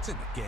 It's in the game.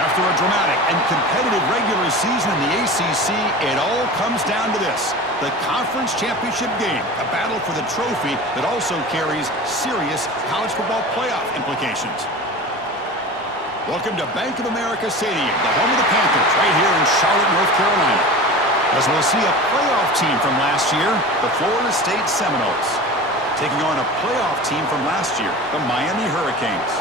After a dramatic and competitive regular season in the ACC, it all comes down to this: the conference championship game, a battle for the trophy that also carries serious college football playoff implications. Welcome to Bank of America Stadium, the home of the Panthers, right here in Charlotte, North Carolina. As we'll see a playoff team from last year, the Florida State Seminoles, taking on a playoff team from last year, the Miami Hurricanes.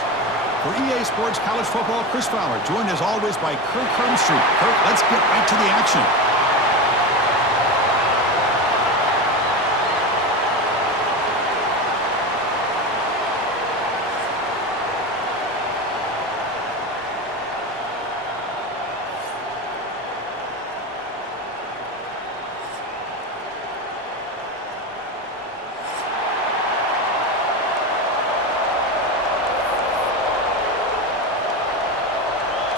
For EA Sports College Football, Chris Fowler, joined as always by Kirk Hermstreet. Kirk, let's get right to the action.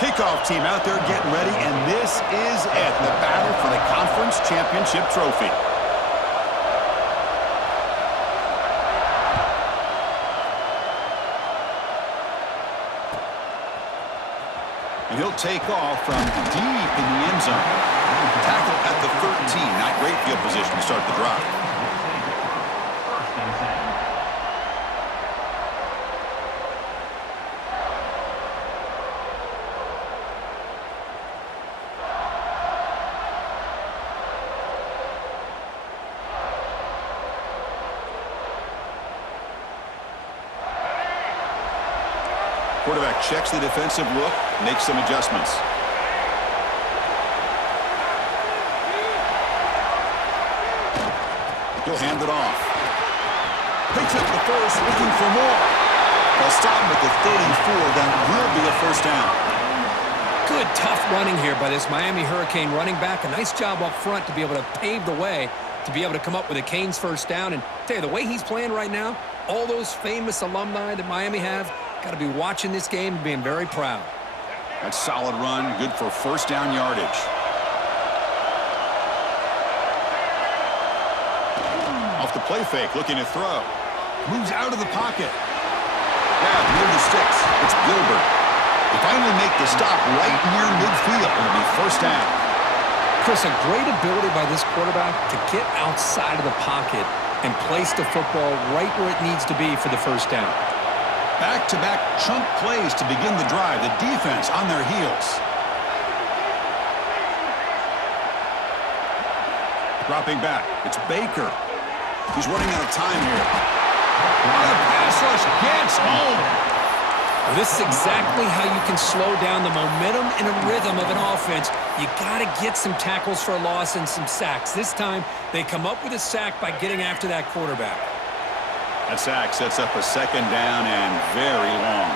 Kickoff team out there getting ready, and this is it, the battle for the conference championship trophy. And he'll take off from deep in the end zone. Tackle at the 13, not great field position to start the drive. Quarterback checks the defensive look, makes some adjustments. He'll hand it off. Picks up the first, looking for more. They'll stop him at the 34. That will be a first down. Good, tough running here by this Miami Hurricane running back. A nice job up front to be able to pave the way to be able to come up with a Canes first down. And tell you, the way he's playing right now, all those famous alumni that Miami have, got to be watching this game and being very proud. That's solid run, good for first down yardage. Off the play fake, looking to throw. Moves out of the pocket. Yeah, near the sticks. It's Gilbert. They finally make the stop right near midfield. It'll be first down. Chris, a great ability by this quarterback to get outside of the pocket and place the football right where it needs to be for the first down. Back-to-back chunk plays to begin the drive. The defense on their heels. Dropping back. It's Baker. He's running out of time here. The pass rush gets home. Well, this is exactly how you can slow down the momentum and a rhythm of an offense. You got to get some tackles for a loss and some sacks. This time, they come up with a sack by getting after that quarterback. That sack sets up a second down and very long.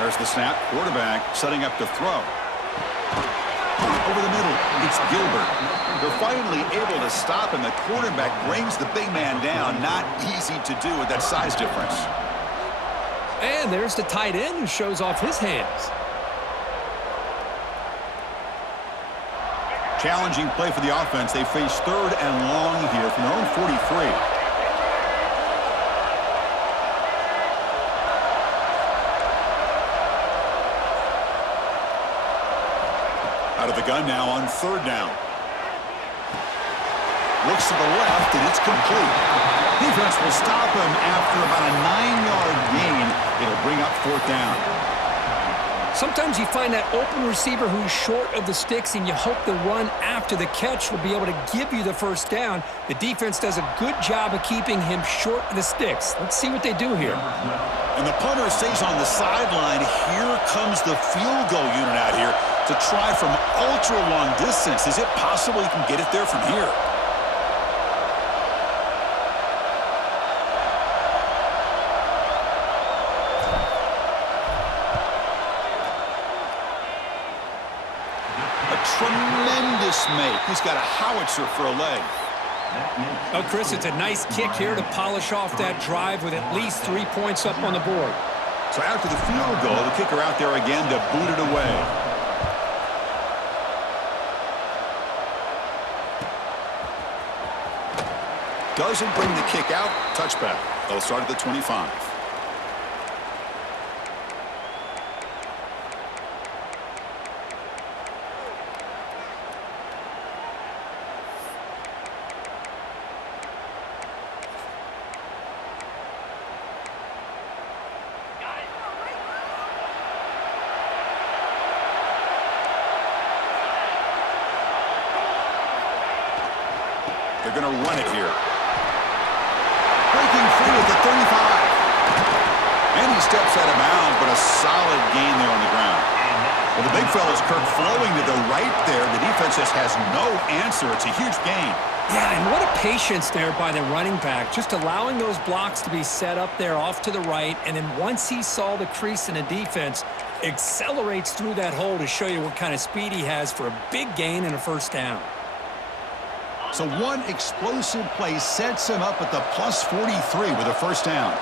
There's the snap. Quarterback setting up to throw. Over the middle, it's Gilbert. They're finally able to stop him. The quarterback brings the big man down. Not easy to do with that size difference. And there's the tight end who shows off his hands. Challenging play for the offense. They face 3rd and long here from their own 43. Out of the gun now on 3rd down. Looks to the left, and it's complete. Defense will stop him after about a 9-yard gain. It'll bring up 4th down. Sometimes you find that open receiver who's short of the sticks, and you hope the run after the catch will be able to give you the 1st down. The defense does a good job of keeping him short of the sticks. Let's see what they do here. And the punter stays on the sideline. Here comes the field goal unit out here to try from ultra-long distance. Is it possible he can get it there from here? Tremendous make. He's got a howitzer for a leg. Oh, Chris, it's a nice kick here to polish off that drive with at least 3 points up on the board. So after the field goal, the kicker out there again to boot it away. Doesn't bring the kick out. Touchback. They'll start at the 25. They're going to run it here. Breaking free at the 35. And he steps out of bounds, but a solid gain there on the ground. Well, the big fella's Kirk flowing to the right there. The defense just has no answer. It's a huge gain. Yeah, and what a patience there by the running back, just allowing those blocks to be set up there off to the right, and then once he saw the crease in the defense, accelerates through that hole to show you what kind of speed he has for a big gain and a 1st down. So one explosive play sets him up at the plus 43 with a 1st down.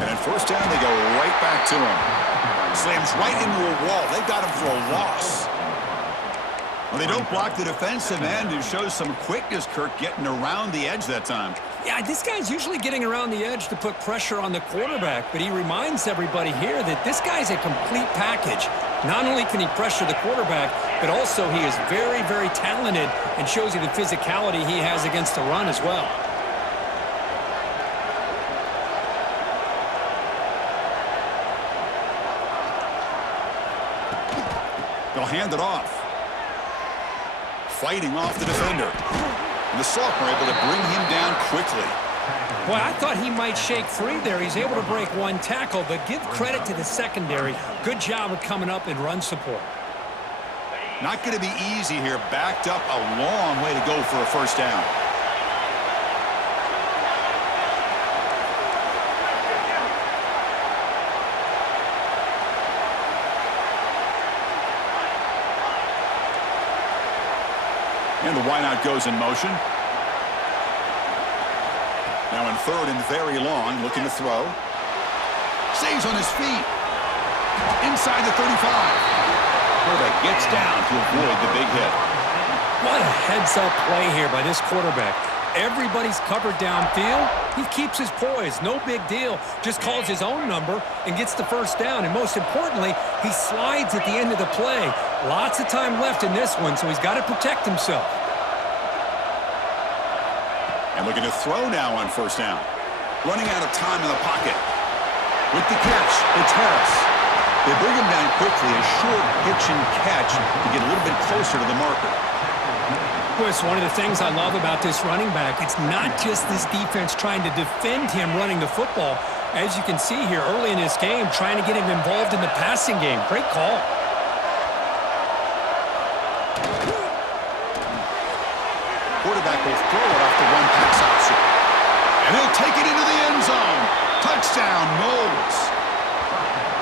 And at 1st down, they go right back to him. Slams right into a wall. They got him for a loss. Well, they don't block the defensive end, who shows some quickness, Kirk, getting around the edge that time. Yeah, this guy's usually getting around the edge to put pressure on the quarterback, but he reminds everybody here that this guy's a complete package. Not only can he pressure the quarterback, but also he is very, very talented and shows you the physicality he has against the run as well. They'll hand it off. Fighting off the defender. And the sophomore able to bring him down quickly. Boy, I thought he might shake free there. He's able to break 1 tackle, but give credit to the secondary. Good job of coming up in run support. Not going to be easy here. Backed up a long way to go for a 1st down. And the wideout goes in motion. Now in 3rd and very long, looking to throw. Stays on his feet. Inside the 35. Quarterback gets down to avoid the big hit. What a heads-up play here by this quarterback. Everybody's covered downfield. He keeps his poise. No big deal. Just calls his own number and gets the 1st down. And most importantly, he slides at the end of the play. Lots of time left in this one, so he's got to protect himself. And looking to throw now on 1st down. Running out of time in the pocket. With the catch, it's Harris. They bring him down quickly, a short pitch and catch to get a little bit closer to the marker. Boy, it's one of the things I love about this running back. It's not just this defense trying to defend him running the football. As you can see here early in this game, trying to get him involved in the passing game. Great call. Quarterback will throw it off the one-pass option. And he'll take it into the end zone. Touchdown, Noles.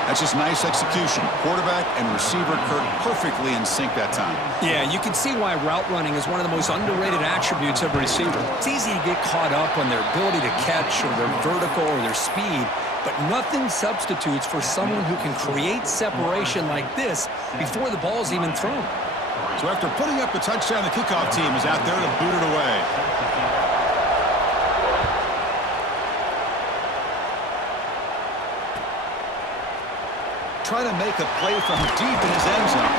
That's just nice execution. Quarterback and receiver Kirk perfectly in sync that time. Yeah, you can see why route running is one of the most underrated attributes of a receiver. It's easy to get caught up on their ability to catch or their vertical or their speed, but nothing substitutes for someone who can create separation like this before the ball is even thrown. So after putting up a touchdown, the kickoff team is out there to boot it away. Try to make a play from deep in his end zone.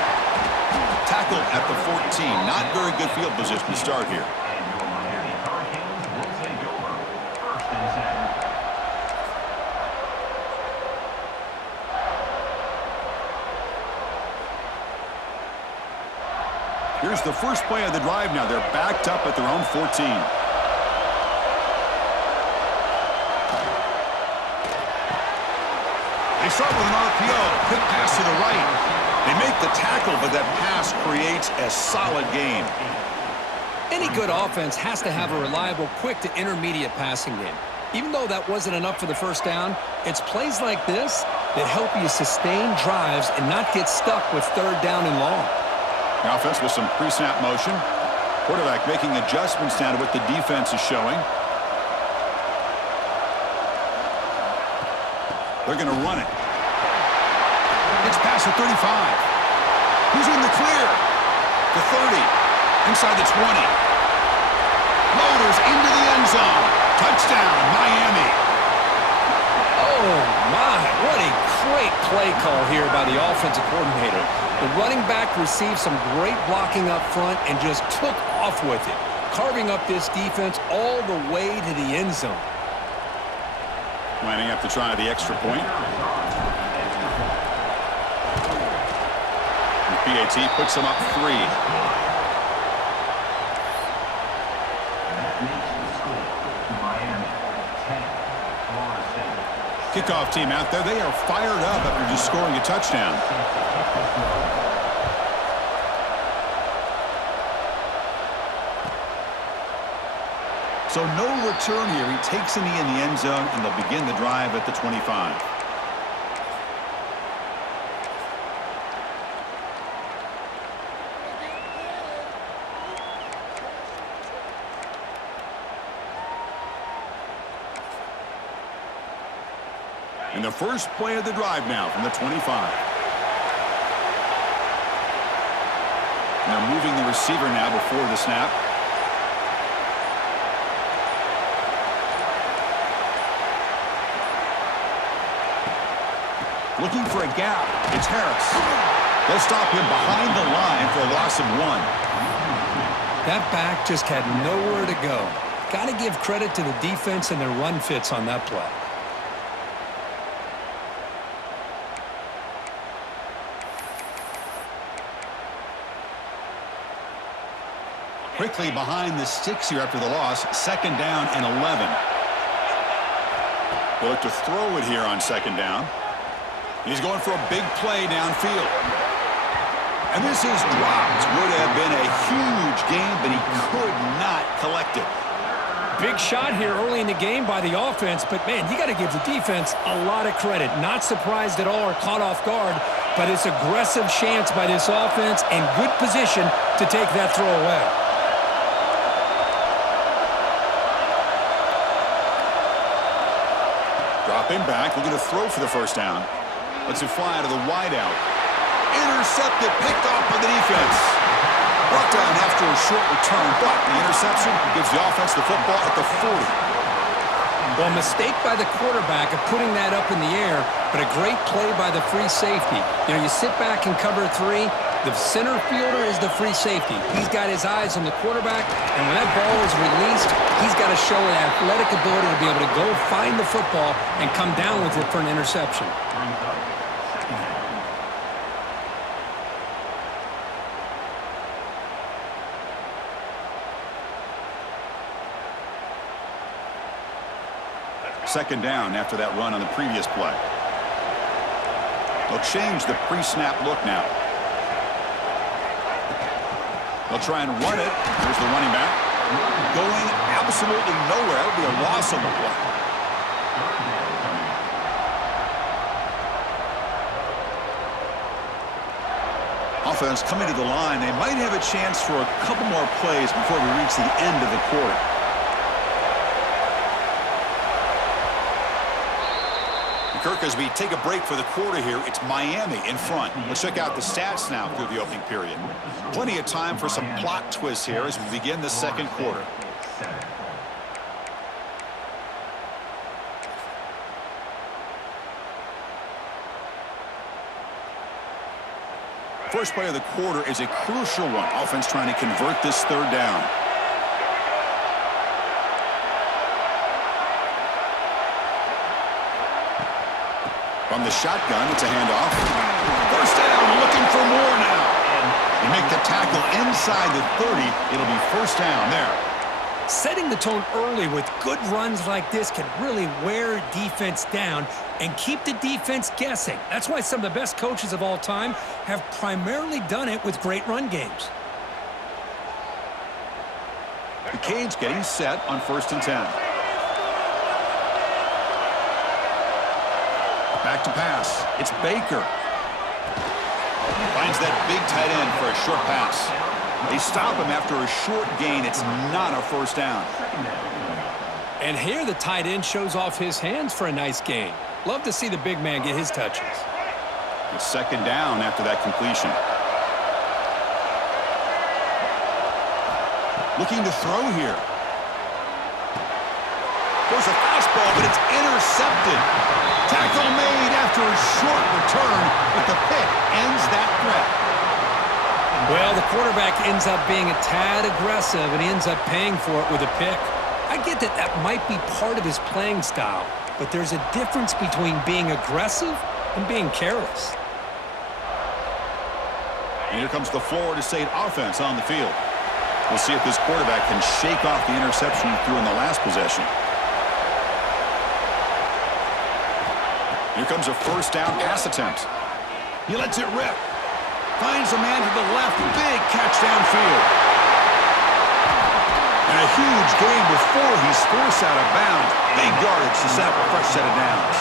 Tackled at the 14. Not very good field position to start here. Here's the first play of the drive now. They're backed up at their own 14. They start with an RPO. Quick pass to the right. They make the tackle, but that pass creates a solid gain. Any good offense has to have a reliable, quick to intermediate passing game. Even though that wasn't enough for the first down, it's plays like this that help you sustain drives and not get stuck with third down and long. The offense with some pre-snap motion. Quarterback making adjustments down to what the defense is showing. They're going to run it. It's past the 35. Who's in the clear? The 30. Inside the 20. Loaders into the end zone. Touchdown, Miami. Oh, my. What a great play call here by the offensive coordinator. The running back received some great blocking up front and just took off with it, carving up this defense all the way to the end zone. Lining up to try the extra point. The PAT puts them up 3. Kickoff team out there. They are fired up after just scoring a touchdown. So no return here. He takes a knee in the end zone, and they'll begin the drive at the 25. And the first play of the drive now from the 25. And they're moving the receiver now before the snap. Looking for a gap. It's Harris. They'll stop him behind the line for a loss of 1. That back just had nowhere to go. Got to give credit to the defense and their run fits on that play. Quickly behind the sticks here after the loss. 2nd down and 11. They'll look to throw it here on 2nd down. He's going for a big play downfield. And this is dropped. Would have been a huge gain, but he could not collect it. Big shot here early in the game by the offense, but, man, you got to give the defense a lot of credit. Not surprised at all or caught off guard, but it's aggressive chance by this offense and good position to take that throw away. Dropping back, looking to throw for the first down. Lets it fly to the wideout. Intercepted, picked off by the defense. Brought down after a short return, but the interception gives the offense the football at the 40. Well, mistake by the quarterback of putting that up in the air, but a great play by the free safety. You know, you sit back and cover 3. The center fielder is the free safety. He's got his eyes on the quarterback, and when that ball is released, he's got to show an athletic ability to be able to go find the football and come down with it for an interception. Second down after that run on the previous play. They'll change the pre-snap look now. They'll try and run it. Here's the running back. Going absolutely nowhere. That would be a loss on the play. offense coming to the line. They might have a chance for a couple more plays before we reach the end of the quarter. Kirk, as we take a break for the quarter here, it's Miami in front. Let's check out the stats now through the opening period. Plenty of time for some plot twists here as we begin the second quarter. First play of the quarter is a crucial one. Offense trying to convert this third down. From the shotgun, it's a handoff. First down, looking for more now. They make the tackle inside the 30. It'll be first down there. Setting the tone early with good runs like this can really wear defense down and keep the defense guessing. That's why some of the best coaches of all time have primarily done it with great run games. The Canes getting set on 1st and 10. Back to pass. It's Baker. Finds that big tight end for a short pass. They stop him after a short gain. It's not a first down. And here the tight end shows off his hands for a nice gain. Love to see the big man get his touches. It's second down after that completion. Looking to throw here. There's a fastball, but it's intercepted. Tackle made after a short return, but the pick ends that threat. Well, the quarterback ends up being a tad aggressive, and he ends up paying for it with a pick. I get that that might be part of his playing style, but there's a difference between being aggressive and being careless. And here comes the Florida State offense on the field. We'll see if this quarterback can shake off the interception he threw in the last possession. Here comes a first down pass attempt. He lets it rip. Finds a man to the left. Big catch downfield. And a huge gain before he's forced out of bounds. Big yardage to set up a fresh set of downs.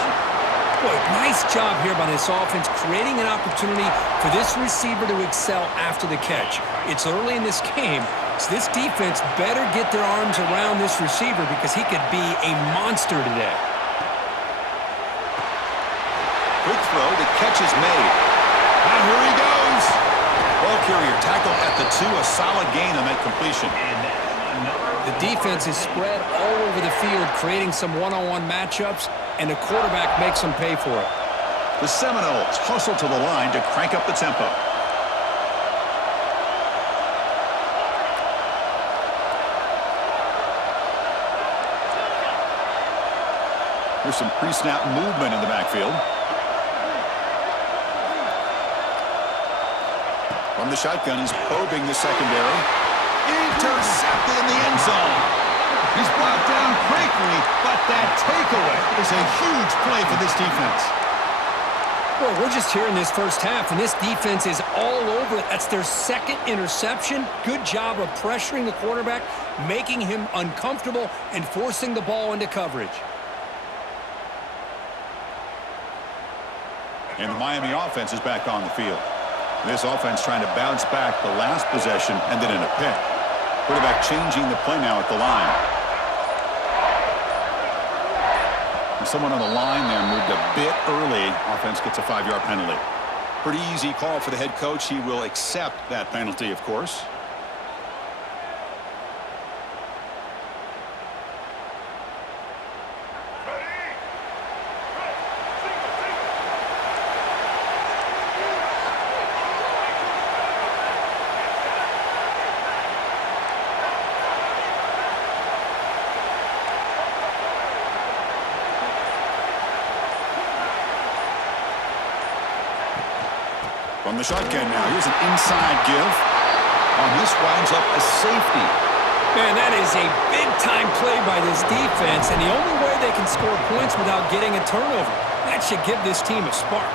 Boy, nice job here by this offense, creating an opportunity for this receiver to excel after the catch. It's early in this game, so this defense better get their arms around this receiver because he could be a monster today. Quick throw, the catch is made. And here he goes. Ball carrier tackle at the 2, a solid gain on that completion. The defense is spread all over the field, creating some one-on-one matchups, and the quarterback makes them pay for it. The Seminoles hustle to the line to crank up the tempo. There's some pre-snap movement in the backfield. From the shotgun, he's probing the secondary. Intercepted in the end zone. He's brought down quickly, but that takeaway is a huge play for this defense. Well, we're just here in this first half, and this defense is all over it. That's their second interception. Good job of pressuring the quarterback, making him uncomfortable, and forcing the ball into coverage. And the Miami offense is back on the field. This offense trying to bounce back the last possession and then in a pick. Quarterback changing the play now at the line. And someone on the line there moved a bit early. Offense gets a 5-yard penalty. Pretty easy call for the head coach. He will accept that penalty, of course. From the shotgun now, here's an inside give. This winds up a safety. Man, that is a big-time play by this defense, and the only way they can score points without getting a turnover. That should give this team a spark.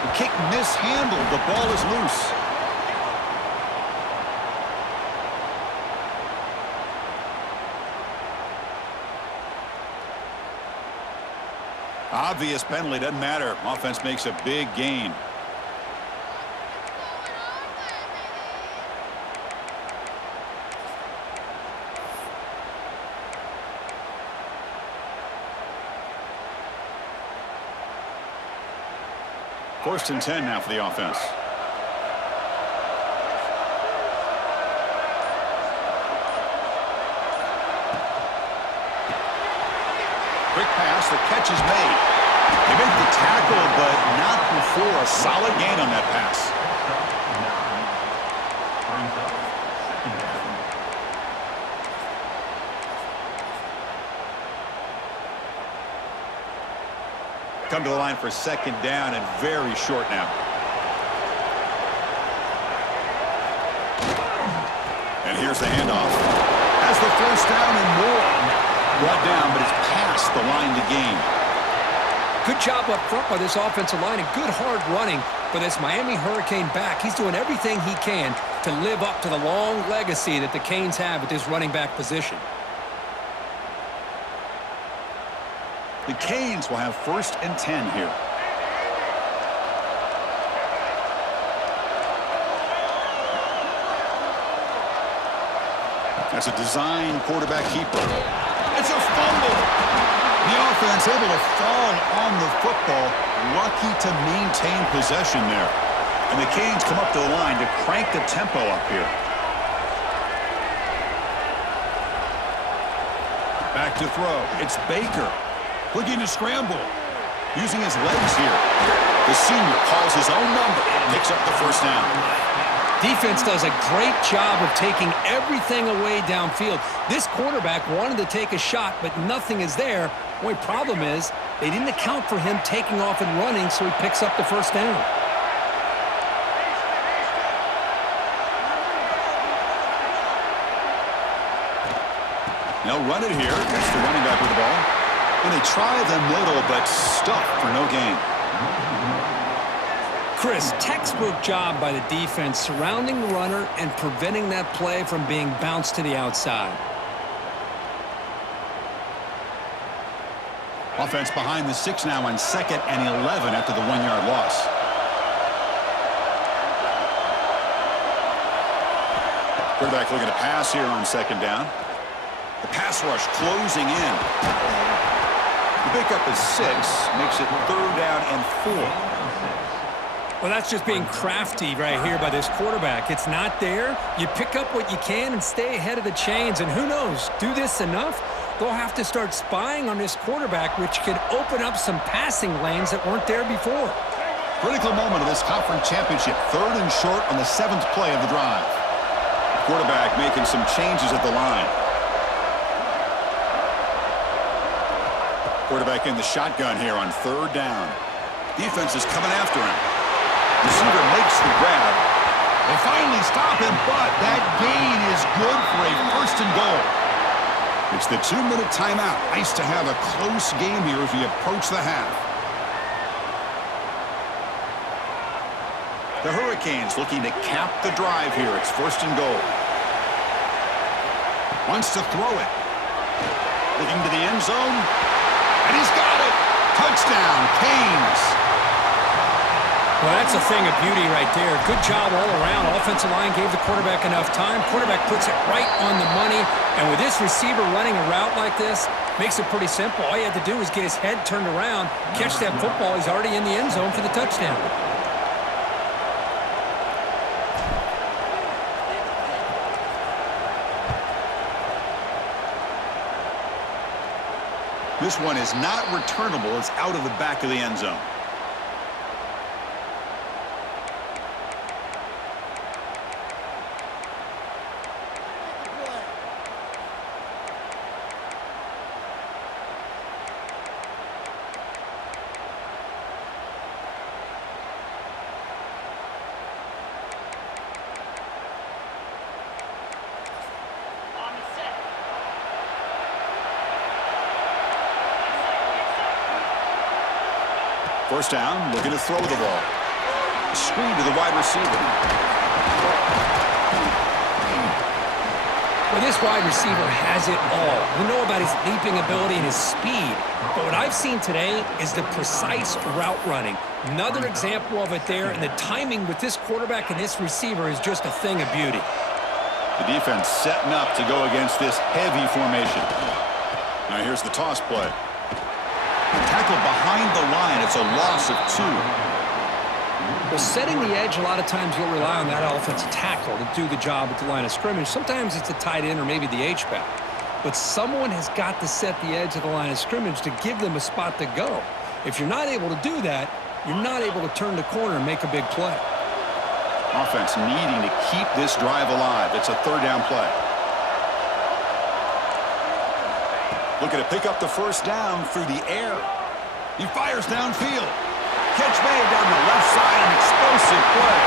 The kick mishandled. The ball is loose. Obvious penalty, doesn't matter. Offense makes a big gain. First and 10 now for the offense. Quick pass, the catch is made. They make the tackle, but not before a solid gain on that pass. Come to the line for second down and very short now. And here's the handoff. Has the first down and more. Brought down, but it's past the line to gain. Good job up front by this offensive line and good hard running for this Miami Hurricane back. He's doing everything he can to live up to the long legacy that the Canes have at this running back position. The Canes will have first and 10 here. That's a design quarterback keeper. It's a fumble. The offense able to fall on the football. Lucky to maintain possession there. And the Canes come up to the line to crank the tempo up here. Back to throw. It's Baker. Looking to scramble. Using his legs here. The senior calls his own number and picks up the first down. Defense does a great job of taking everything away downfield. This quarterback wanted to take a shot, but nothing is there. The only problem is they didn't account for him taking off and running, so he picks up the first down. They'll run it here. That's the running back with the ball. And they try the middle, but stuffed for no gain. Chris, textbook job by the defense surrounding the runner and preventing that play from being bounced to the outside. Offense behind the 6 now on 2nd and 11 after the 1-yard loss. Quarterback looking to pass here on 2nd down. The pass rush closing in. The pickup is 6, makes it 3rd down and 4. Well, that's just being crafty right here by this quarterback. It's not there. You pick up what you can and stay ahead of the chains. And who knows, do this enough, they'll have to start spying on this quarterback, which could open up some passing lanes that weren't there before. Critical moment of this conference championship. 3rd and short on the 7th play of the drive. Quarterback making some changes at the line. Quarterback in the shotgun here on 3rd down. Defense is coming after him. Receiver makes the grab. They finally stop him, but that gain is good for a 1st and goal. It's the 2-minute timeout. Nice to have a close game here as we approach the half. The Hurricanes looking to cap the drive here. It's 1st and goal. Wants to throw it. Looking to the end zone. And he's got it. Touchdown, Canes. Well, that's a thing of beauty right there. Good job all around. Offensive line gave the quarterback enough time. Quarterback puts it right on the money. And with this receiver running a route like this, makes it pretty simple. All you had to do was get his head turned around, catch that football. He's already in the end zone for the touchdown. This one is not returnable. It's out of the back of the end zone. First down, looking to throw the ball. Screen to the wide receiver. Well, this wide receiver has it all. We know about his leaping ability and his speed. But what I've seen today is the precise route running. Another example of it there, and the timing with this quarterback and this receiver is just a thing of beauty. The defense setting up to go against this heavy formation. Now here's the toss play. Tackle behind the line. It's a loss of 2. Well, setting the edge, a lot of times you'll rely on that offensive tackle to do the job at the line of scrimmage. Sometimes it's a tight end or maybe the H-back. But someone has got to set the edge of the line of scrimmage to give them a spot to go. If you're not able to do that, you're not able to turn the corner and make a big play. Offense needing to keep this drive alive. It's a third down play. Looking to pick up the first down through the air. He fires downfield. Catch made down the left side, an explosive play.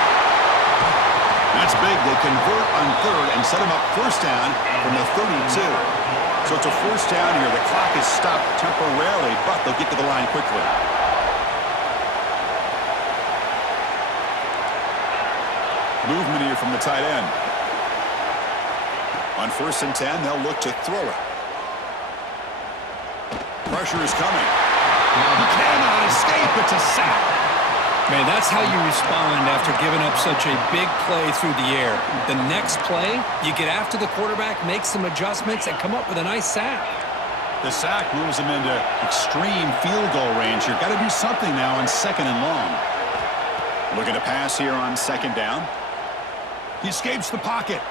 That's big. They convert on third and set him up first down from the 32. So it's a first down here. The clock is stopped temporarily, but they'll get to the line quickly. Movement here from the tight end. On 1st and 10, they'll look to throw it. Pressure is coming. He cannot escape. It's a sack. Man, that's how you respond after giving up such a big play through the air. The next play, you get after the quarterback, make some adjustments, and come up with a nice sack. The sack moves him into extreme field goal range here. Got to do something now on 2nd and long. Looking to pass here on 2nd down. He escapes the pocket.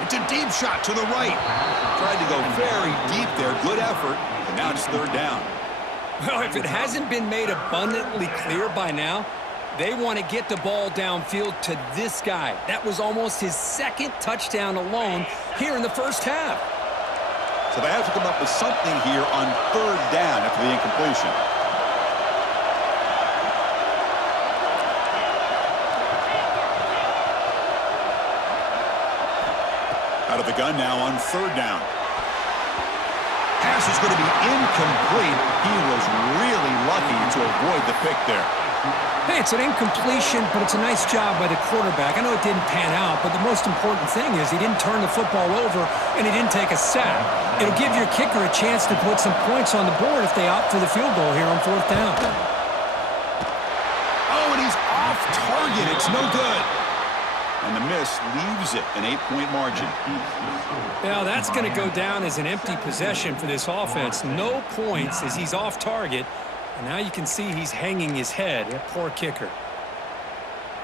It's a deep shot to the right. Tried to go very deep there. Good effort. And now it's 3rd down. Well, if it hasn't been made abundantly clear by now, they want to get the ball downfield to this guy. That was almost his 2nd touchdown alone here in the first half. So they have to come up with something here on 3rd down after the incompletion. Out of the gun now on 3rd down. Pass is going to be incomplete. He was really lucky to avoid the pick there. Hey, it's an incompletion, but it's a nice job by the quarterback. I know it didn't pan out, but the most important thing is he didn't turn the football over and he didn't take a sack. It'll give your kicker a chance to put some points on the board if they opt for the field goal here on 4th down. Oh, and he's off target. It's no good. And the miss leaves it an 8-point margin. Now, that's going to go down as an empty possession for this offense. No points as he's off target. And now you can see he's hanging his head. A poor kicker.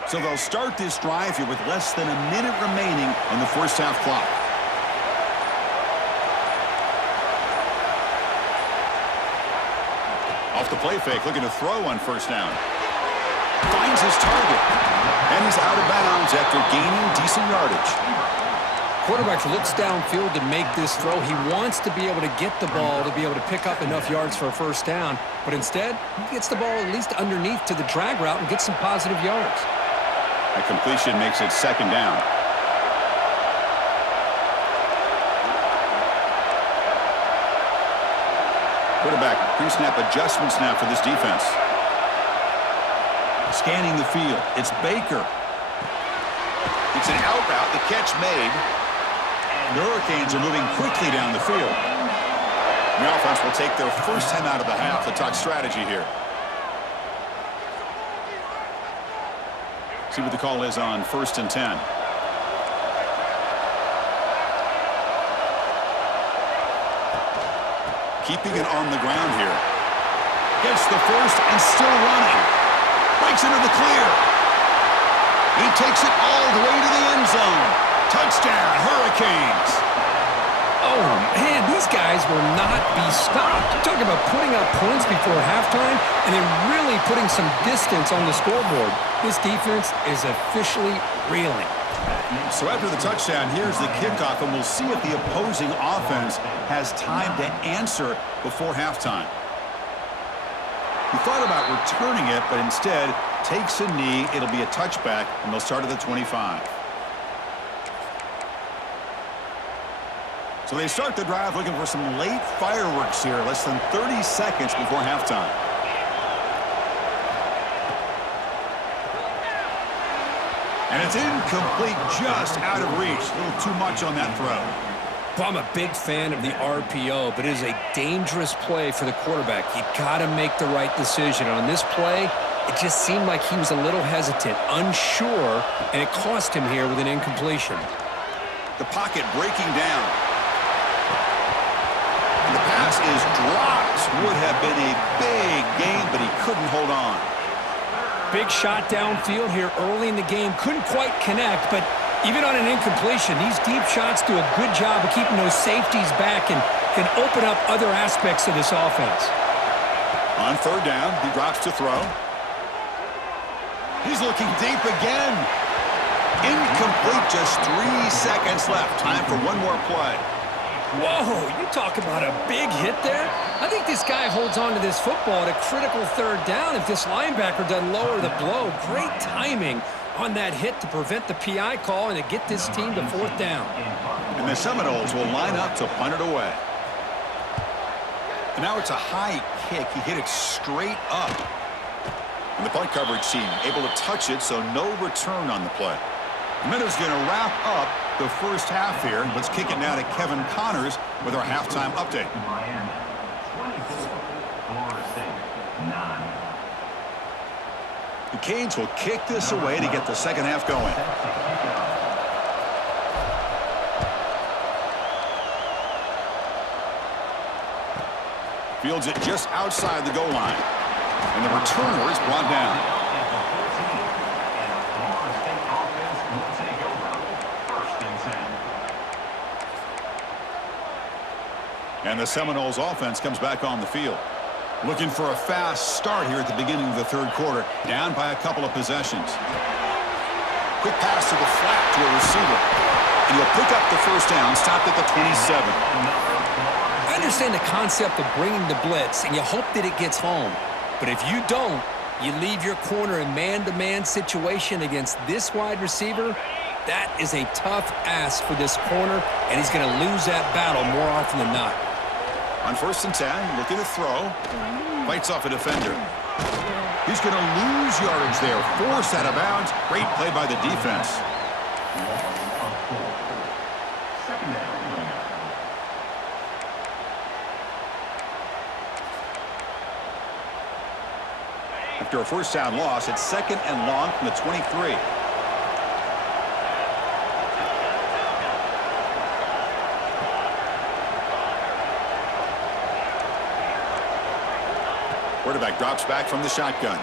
So they'll start this drive here with less than a minute remaining on the first half clock. Off the play fake, looking to throw on 1st down. Finds his target. And he's out of bounds after gaining decent yardage. Quarterback looks downfield to make this throw. He wants to be able to get the ball to be able to pick up enough yards for a first down. But instead, he gets the ball at least underneath to the drag route and gets some positive yards. A completion makes it 2nd down. Quarterback pre-snap adjustments now for this defense. Scanning the field. It's Baker. It's an out route. The catch made. The Hurricanes are moving quickly down the field. The offense will take their first time out of the half to talk strategy here. See what the call is on 1st and 10. Keeping it on the ground here. Gets the first and still running. Breaks into the clear. He takes it all the way to the end zone. Touchdown, Hurricanes. Oh, man, these guys will not be stopped. Talk about putting up points before halftime and then really putting some distance on the scoreboard. This defense is officially reeling. So after the touchdown, here's the kickoff, and we'll see if the opposing offense has time to answer before halftime. He thought about returning it, but instead takes a knee. It'll be a touchback, and they'll start at the 25. So they start the drive looking for some late fireworks here, less than 30 seconds before halftime. And it's incomplete, just out of reach. A little too much on that throw. Well, I'm a big fan of the RPO, but it is a dangerous play for the quarterback. You got to make the right decision. On this play, it just seemed like he was a little hesitant, unsure, and it cost him here with an incompletion. The pocket breaking down. And the pass is dropped. Would have been a big game, but he couldn't hold on. big shot downfield here early in the game. Couldn't quite connect, but even on an incompletion, these deep shots do a good job of keeping those safeties back and can open up other aspects of this offense. On third down, he drops to throw. He's looking deep again. Incomplete, just 3 seconds left. Time for one more play. Whoa, you talk about a big hit there. I think this guy holds on to this football at a critical third down if this linebacker doesn't lower the blow. Great timing on that hit to prevent the PI call and to get this team to fourth down. And the Seminoles will line up to punt it away. And now it's a high kick. He hit it straight up. And the punt coverage team able to touch it, so no return on the play. The Minnows going to wrap up the first half here. Let's kick it now to Kevin Connors with our halftime update. The Canes will kick this away to get the second half going. Fields it just outside the goal line. And the returner is brought down. And the Seminoles offense comes back on the field. Looking for a fast start here at the beginning of the third quarter. Down by a couple of possessions. Quick pass to the flat to a receiver. And he'll pick up the first down, stopped at the 27. I understand the concept of bringing the blitz, and you hope that it gets home. But if you don't, you leave your corner in man-to-man situation against this wide receiver. That is a tough ask for this corner, and he's going to lose that battle more often than not. On 1st and 10, looking to throw. Fights off a defender. He's going to lose yardage there. Forced out of bounds. Great play by the defense. After a first down loss, it's 2nd and long from the 23. Quarterback drops back from the shotgun.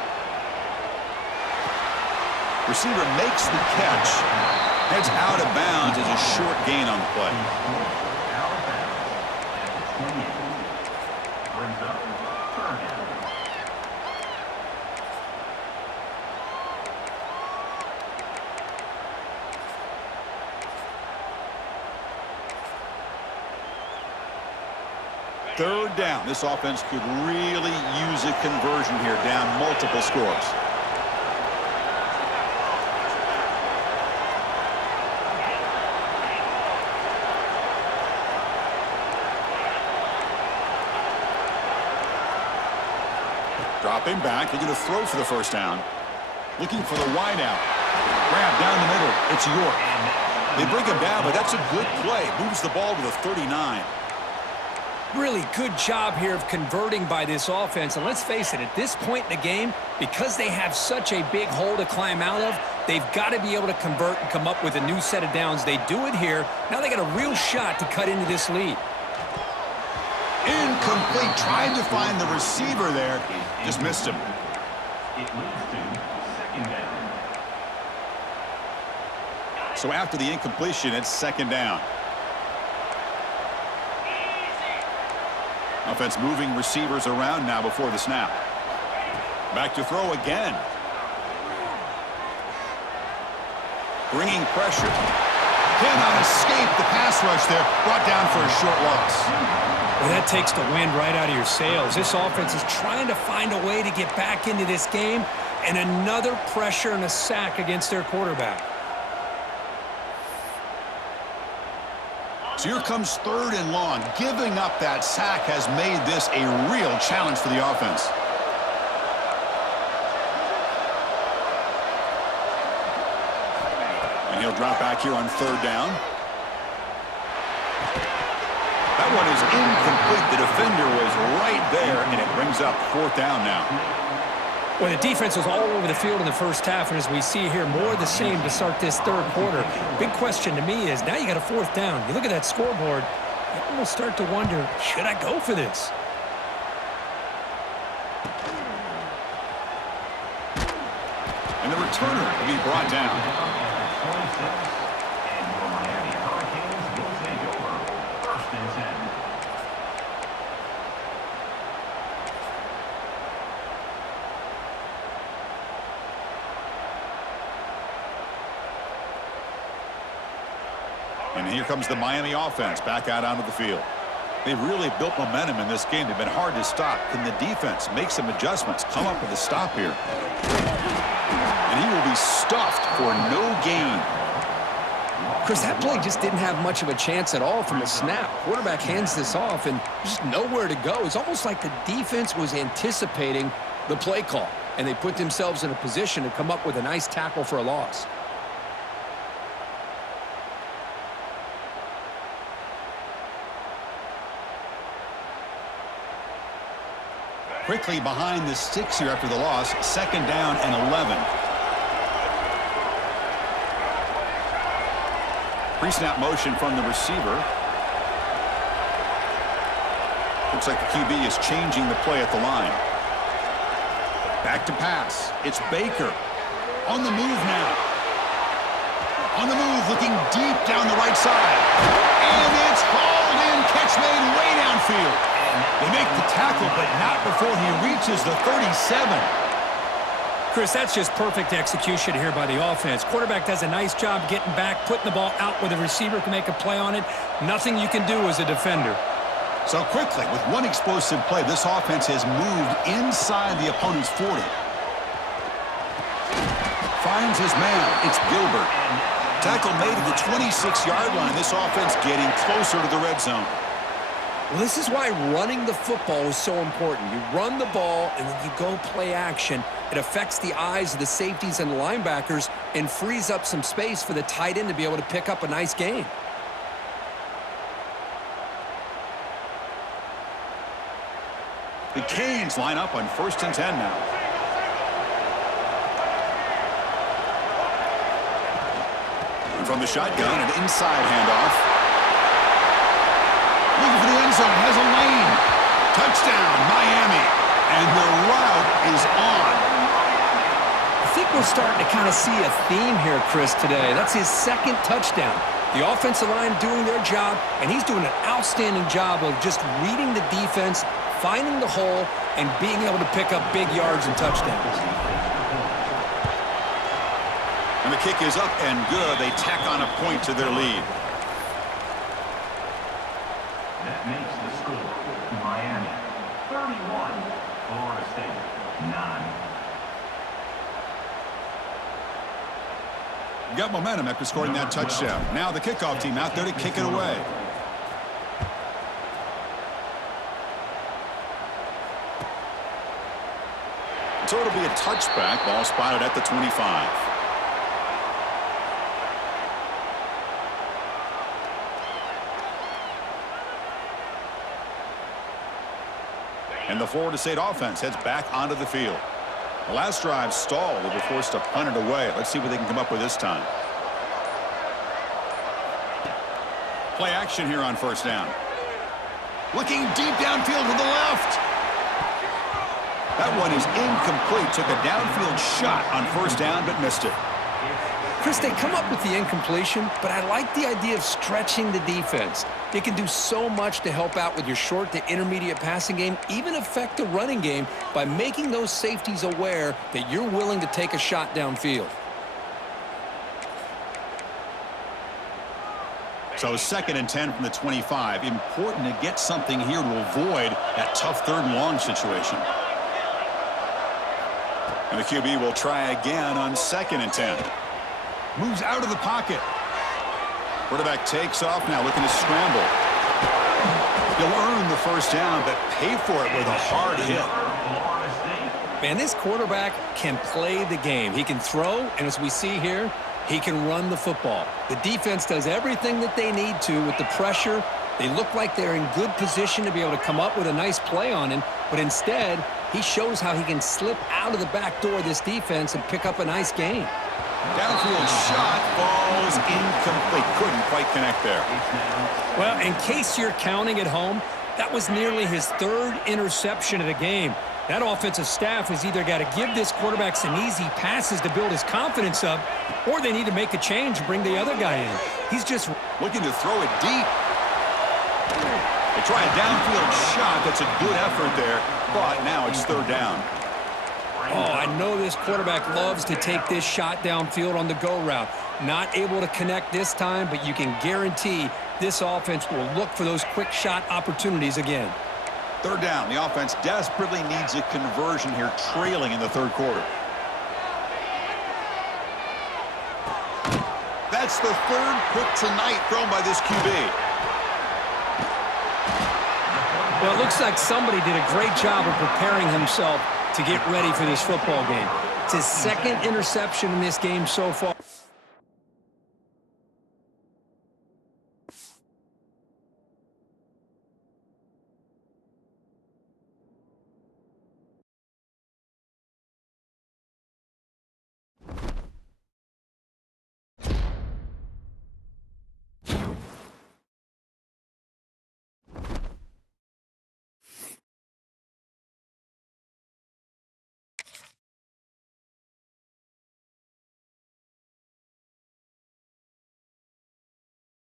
Receiver makes the catch. Heads out of bounds as a short gain on the play. Third down. This offense could really use a conversion here, down multiple scores. Dropping back, they're going to throw for the first down. Looking for the wide out. Grab down the middle. It's York. They bring him down, but that's a good play. Moves the ball to the 39. Really good job here of converting by this offense. And let's face it, at this point in the game, because they have such a big hole to climb out of, they've got to be able to convert and come up with a new set of downs. They do it here. Now they got a real shot to cut into this lead. Incomplete. Trying to find the receiver there. Just missed him. So after the incompletion, it's 2nd down. Offense moving receivers around now before the snap. Back to throw again. Bringing pressure. Cannot escape the pass rush there. Brought down for a short loss. Well, that takes the wind right out of your sails. This offense is trying to find a way to get back into this game, and another pressure and a sack against their quarterback. So here comes 3rd and long. Giving up that sack has made this a real challenge for the offense. And he'll drop back here on 3rd down. That one is incomplete. The defender was right there, and it brings up 4th down now. Well, the defense was all over the field in the first half, and as we see here, more of the same to start this third quarter. Big question to me is, now you got a 4th down. You look at that scoreboard, you almost start to wonder, should I go for this? returner to be brought down. And here comes the Miami offense back out onto the field. They've really built momentum in this game. They've been hard to stop. Can the defense make some adjustments, come up with a stop here? And he will be stuffed for no gain. Chris, that play just didn't have much of a chance at all from the snap. Quarterback hands this off, and just nowhere to go. It's almost like the defense was anticipating the play call, and they put themselves in a position to come up with a nice tackle for a loss. Quickly behind the sticks here after the loss. 2nd down and 11. Pre-snap motion from the receiver. Looks like the QB is changing the play at the line. Back to pass. It's Baker. On the move now. On the move, looking deep down the right side. And it's hauled in. Catch made way downfield. They make the tackle, but not before he reaches the 37. Chris, that's just perfect execution here by the offense. Quarterback does a nice job getting back, putting the ball out where the receiver can make a play on it. Nothing you can do as a defender. So quickly, with one explosive play, this offense has moved inside the opponent's 40. Finds his man. It's Gilbert. Tackle made at the 26-yard line. This offense getting closer to the red zone. Well, this is why running the football is so important. You run the ball, and then you go play action. It affects the eyes of the safeties and the linebackers and frees up some space for the tight end to be able to pick up a nice gain. The Canes line up on 1st and 10 now. And from the shotgun, an inside handoff. Looking for the end zone, has a lane. Touchdown, Miami. And the route is on. I think we're starting to kind of see a theme here, Chris, today. That's his 2nd touchdown. The offensive line doing their job, and he's doing an outstanding job of just reading the defense, finding the hole, and being able to pick up big yards and touchdowns. And the kick is up and good. They tack on a point to their lead. That makes the score Miami 31, Florida State 9. Got momentum after scoring that touchdown. Now the kickoff team out there to kick it away. So it'll be a touchback. Ball spotted at the 25. And the Florida State offense heads back onto the field. The last drive stalled. They were forced to punt it away. Let's see what they can come up with this time. Play action here on 1st down. Looking deep downfield to the left. That one is incomplete. Took a downfield shot on 1st down, but missed it. Chris, they come up with the incompletion, but I like the idea of stretching the defense. They can do so much to help out with your short to intermediate passing game, even affect the running game by making those safeties aware that you're willing to take a shot downfield. So 2nd and 10 from the 25. Important to get something here to avoid that tough 3rd and long situation. And the QB will try again on 2nd and 10. Moves out of the pocket. Quarterback takes off now, looking to scramble. He'll earn the 1st down, but pay for it with a hard hit. Man, this quarterback can play the game. He can throw, and as we see here, he can run the football. The defense does everything that they need to with the pressure. They look like they're in good position to be able to come up with a nice play on him, but instead, he shows how he can slip out of the back door of this defense and pick up a nice gain. Downfield shot falls incomplete. Couldn't quite connect there. Well, in case you're counting at home, That was nearly his 3rd interception of the game. That offensive staff has either got to give this quarterback some easy passes to build his confidence up, or they need to make a change and bring the other guy in. He's just looking to throw it deep. They try a downfield shot. That's a good effort there, but now it's 3rd down. Oh, I know this quarterback loves to take this shot downfield on the go route. Not able to connect this time, but you can guarantee this offense will look for those quick shot opportunities again. 3rd down. The offense desperately needs a conversion here, trailing in the 3rd quarter. That's the 3rd pick tonight thrown by this QB. Well, it looks like somebody did a great job of preparing himself to get ready for this football game. It's his 2nd interception in this game so far.